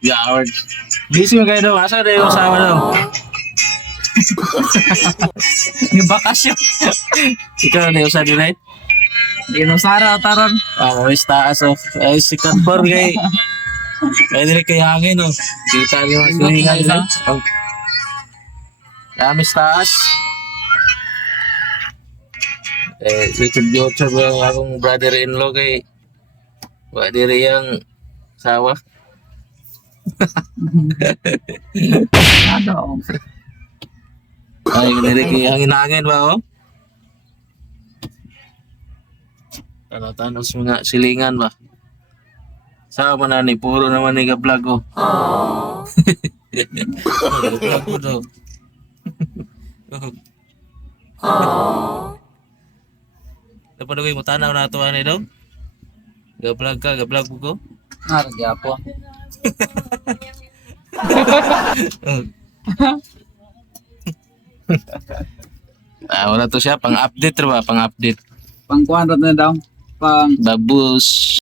Gaward. Busy mo kayo daw. Asa na yung asawa daw? Yung bakasyon. Ikaw na yung sa dinay? Ginusara o taron. May taas of. Ay, si Kanpor kay. Ay, dili kay hangin, oh. Kita niyo mas hihingan na. Kamis taas. YouTube yung akong brother-in-law kay. Wa diri yang sawa. Ano? Ay, diri kay hangin-hangin ba, oh? Tano-tano sa mga silingan ba? Sama na ni, puro naman ni ka-vlog ko. Vlog ko daw. Dapat daw mo tanaw na ito ani daw? Ga-vlog ka, ga-vlog ko. Gyapo. Wala to siya, pang-update ba? Pang-update. Pang 400 na daw. Pang Babus.